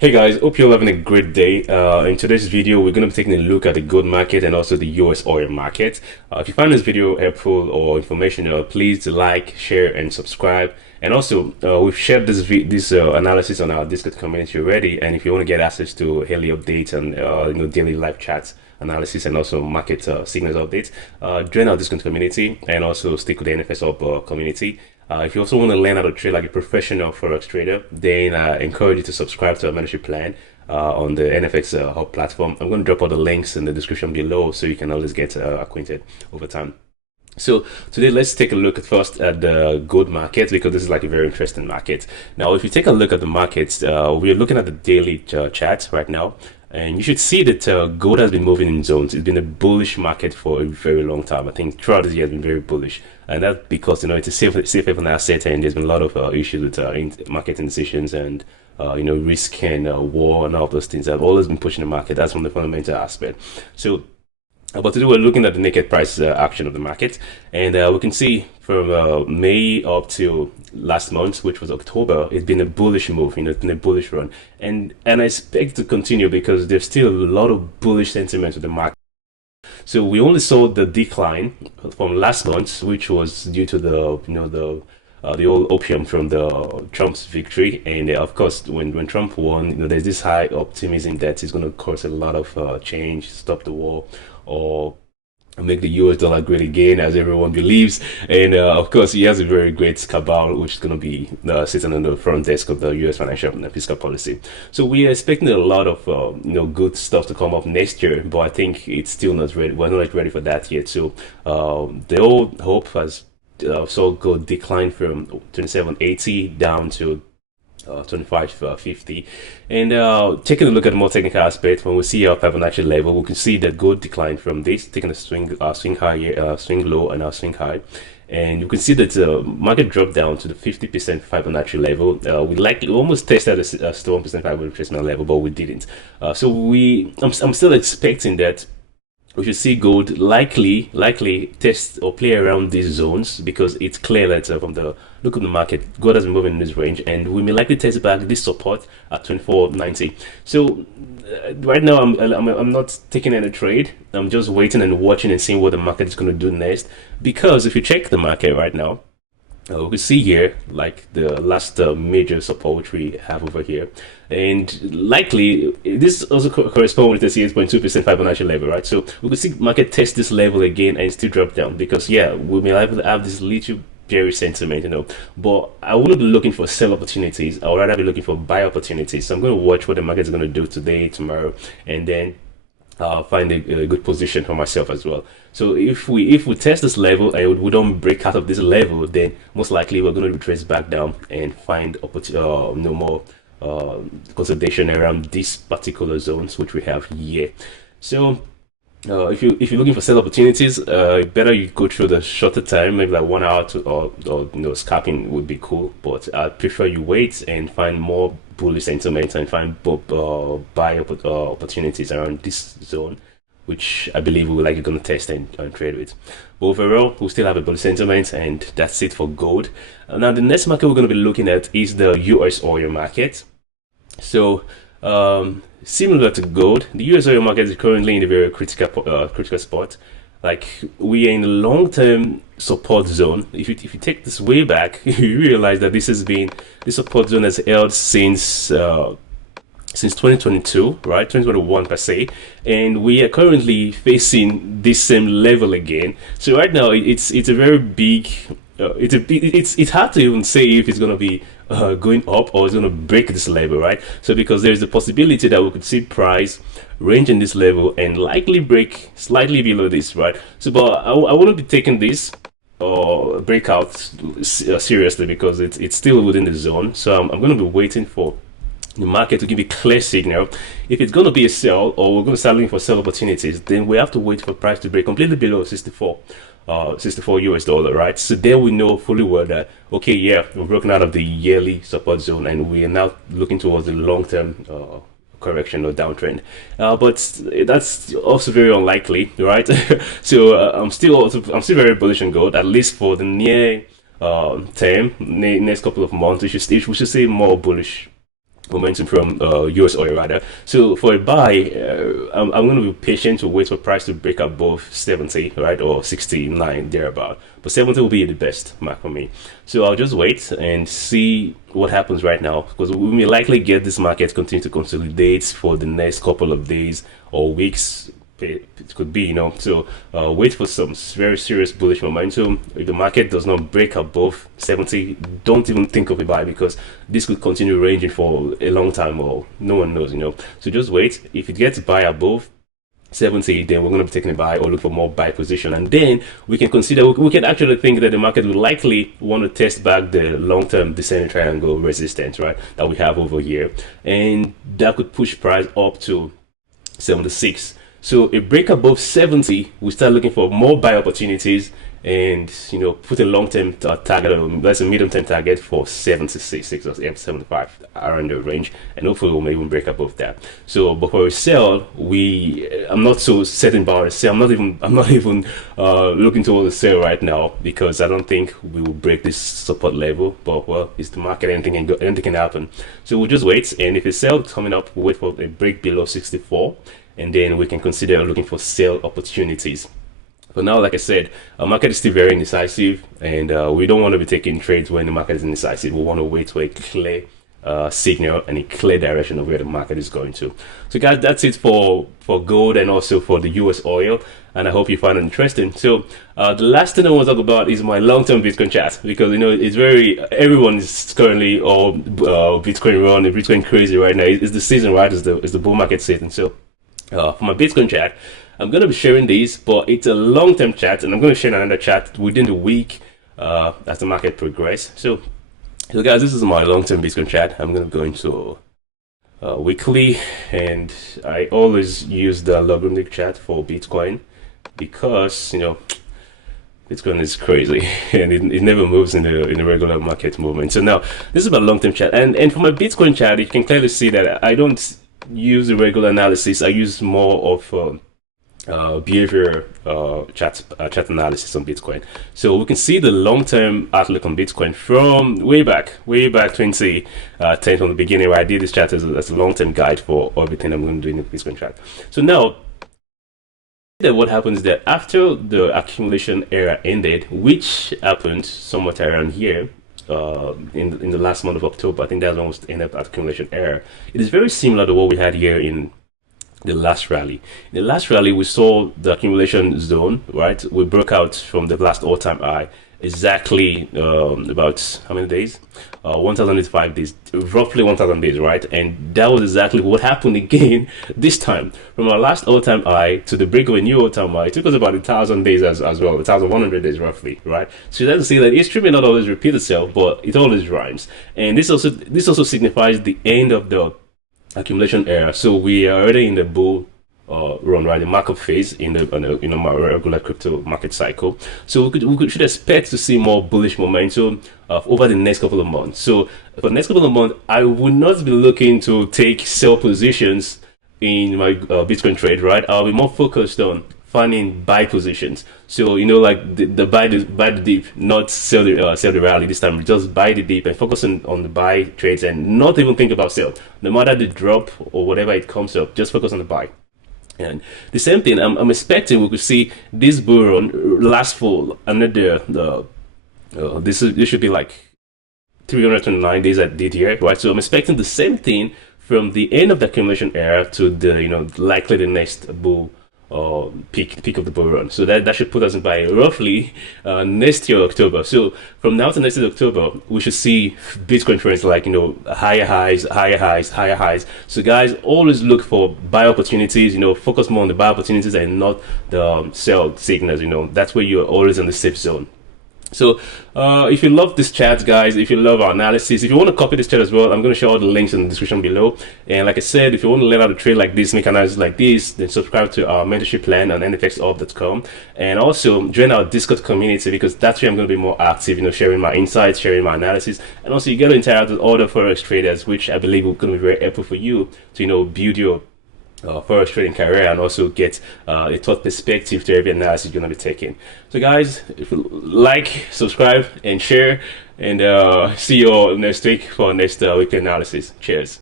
Hey guys, hope you're having a great day. In today's video, we're going to be taking a look at the gold market and also the US oil market. If you find this video helpful or informational, please like, share, and subscribe. And also, we've shared this analysis on our Discord community already. And if you want to get access to daily updates and daily live chats, analysis, and also market signals updates, join our Discord community and also stick with the NFS Hub community. If you also want to learn how to trade like a professional Forex trader, then I encourage you to subscribe to our membership plan on the NFX Hub platform. I'm going to drop all the links in the description below so you can always get acquainted over time. So today, let's take a look at first at the gold market because this is like a very interesting market. Now, if you take a look at the markets, we're looking at the daily chart right now. And you should see that gold has been moving in zones. It's been a bullish market for a very long time. I think throughout this year has been very bullish. And that's because, it's a safe haven asset and there's been a lot of issues with market indecisions and, risk and war and all of those things that have always been pushing the market. That's from the fundamental aspect. So, but today we're looking at the naked price action of the market. And we can see from May up to last month, which was October, it's been a bullish move, it's been a bullish run. And I expect to continue because there's still a lot of bullish sentiment with the market. So we only saw the decline from last month, which was due to the old opium from the Trump's victory. And of course, when Trump won, there's this high optimism that he's going to cause a lot of change, stop the war, or make the US dollar great again, as everyone believes. And of course, he has a very great cabal, which is going to be sitting on the front desk of the US financial and fiscal policy. So we are expecting a lot of good stuff to come up next year, but I think it's still not ready. We're not ready for that yet. So the old hope has saw gold decline from 2780 down to 2550. And taking a look at the more technical aspect, when we see our Fibonacci level, we can see that gold declined from this, taking a swing high, swing low, and our swing high. And you can see that the market dropped down to the 50% Fibonacci level. We almost tested a 1% Fibonacci retracement level, but we didn't. I'm still expecting that we should see gold likely test or play around these zones because it's clear that from the look of the market, gold has been moving in this range, and we may likely test back this support at 24.90. So right now, I'm not taking any trade. I'm just waiting and watching and seeing what the market is going to do next. Because if you check the market right now, we can see here like the last major support which we have over here, and likely this also corresponds with the 8.2% Fibonacci level, right? So we can see market test this level again and still drop down because we may have this little bearish sentiment, but I wouldn't be looking for sell opportunities. I would rather be looking for buy opportunities. So I'm going to watch what the market is going to do today, tomorrow, and then find a good position for myself as well. So if we test this level and we don't break out of this level, then most likely we're going to retrace back down and find no more consolidation around these particular zones which we have here. So if you're looking for sell opportunities, better you go through the shorter time, maybe like 1 hour or scalping would be cool. But I prefer you wait and find more bullish sentiment and find buy opportunities around this zone, which I believe we're likely going to test and trade with. But overall, we still have a bullish sentiment, and that's it for gold. Now the next market we're going to be looking at is the US oil market. So similar to gold, the US oil market is currently in a very critical spot. Like we are in a long-term support zone. If you take this way back, you realize that this support zone has held since 2022, right? 2021 per se, and we are currently facing this same level again. So right now, it's a very big. It's hard to even say if it's going to be going up or it's going to break this level, right? So because there's the possibility that we could see price range in this level and likely break slightly below this, right? So but I wouldn't be taking this or breakout seriously because it's still within the zone. So I'm going to be waiting for the market to give a clear signal. If it's going to be a sell or we're going to start looking for sell opportunities, then we have to wait for price to break completely below 64 US dollar, right? So there we know fully well that okay, yeah, we've broken out of the yearly support zone and we are now looking towards the long-term correction or downtrend, but that's also very unlikely, right? So I'm still very bullish on gold, at least for the near term, next couple of months. We should see more bullish momentum from US oil rather. So for a buy, I'm going to be patient to wait for price to break above 70, right, or 69 thereabout. But 70 will be the best mark for me. So I'll just wait and see what happens right now, because we may likely get this market continue to consolidate for the next couple of days or weeks. It could be, so wait for some very serious bullish momentum. If the market does not break above 70, don't even think of a buy, because this could continue ranging for a long time, or no one knows, so just wait. If it gets buy above 70, then we're going to be taking a buy or look for more buy position, and then we can consider, we can actually think that the market will likely want to test back the long-term descending triangle resistance, right, that we have over here, and that could push price up to 76. So a break above 70, we start looking for more buy opportunities, and put a long-term target, or let's a medium-term target for 76 or 75 around the range, and hopefully we'll even break above that. So, but for a sell, I'm not so certain about a sell. I'm not even looking towards a sell right now, because I don't think we will break this support level. But well, it's the market; anything can happen. So we'll just wait, and if a sell coming up, we'll wait for a break below 64. And then we can consider looking for sell opportunities. But now, like I said, our market is still very indecisive, and we don't want to be taking trades when the market is indecisive. We want to wait for a clear signal and a clear direction of where the market is going to. So guys, that's it for gold and also for the US oil, and I hope you find it interesting. So the last thing I want to talk about is my long-term Bitcoin chart, because it's everyone is currently all Bitcoin run, Bitcoin crazy right now. It's the season, right? It's the bull market season. So for my Bitcoin chart, I'm going to be sharing this, but it's a long-term chart, and I'm going to share another chart within the week as the market progresses. So guys, this is my long-term Bitcoin chart. I'm going to go into weekly, and I always use the logarithmic chart for Bitcoin, because Bitcoin is crazy and it never moves in the regular market movement. So now this is my long-term chart, and for my Bitcoin chart, you can clearly see that I don't use the regular analysis. I use more of behavior chart analysis on Bitcoin. So we can see the long-term outlook on Bitcoin from way back 2010, from the beginning, where I did this chart as a long-term guide for everything I'm going to do in the Bitcoin chart. So now that what happens is that after the accumulation era ended, which happened somewhat around here, in the last month of October, I think that's almost end up accumulation era. It is very similar to what we had here in the last rally. In the last rally, we saw the accumulation zone, right? We broke out from the last all-time high exactly about how many days? 1,085 days, roughly 1,000 days, right? And that was exactly what happened again this time. From our last all-time high to the break of a new all-time high, it took us about 1,000 days as well, 1,100 days roughly, right? So that's to say that history may not always repeat itself, but it always rhymes. And this also signifies the end of the accumulation era. So we are already in the bull run, right, the markup phase in the my regular crypto market cycle. So we should expect to see more bullish momentum over the next couple of months. So for the next couple of months, I would not be looking to take sell positions in my Bitcoin trade, right? I'll be more focused on finding buy positions. So like the buy the dip, not sell the rally this time. Just buy the dip and focus on the buy trades, and not even think about sell. No matter the drop or whatever it comes up, just focus on the buy. And the same thing, I'm expecting we could see this bull run last for another this should be like 329 days I did here, right? So I'm expecting the same thing from the end of the accumulation era to the likely the next bull peak of the bull run. So that should put us in by roughly next year October. So from now to next year October, we should see Bitcoin trends like higher highs. So guys, always look for buy opportunities. Focus more on the buy opportunities and not the sell signals. That's where you're always in the safe zone. So if you love this chat, guys, if you love our analysis, if you want to copy this chat as well, I'm going to share all the links in the description below. And like I said, if you want to learn how to trade like this, make analysis like this, then subscribe to our mentorship plan on nfxhub.com, and also join our Discord community, because that's where I'm going to be more active, sharing my insights, sharing my analysis, and also you get to interact with other Forex traders, which I believe will going to be very helpful for you to build your Forex trading career, and also get a thought perspective to every analysis you're going to be taking. So guys, if you like, subscribe and share, and see you all next week for next weekly analysis. Cheers.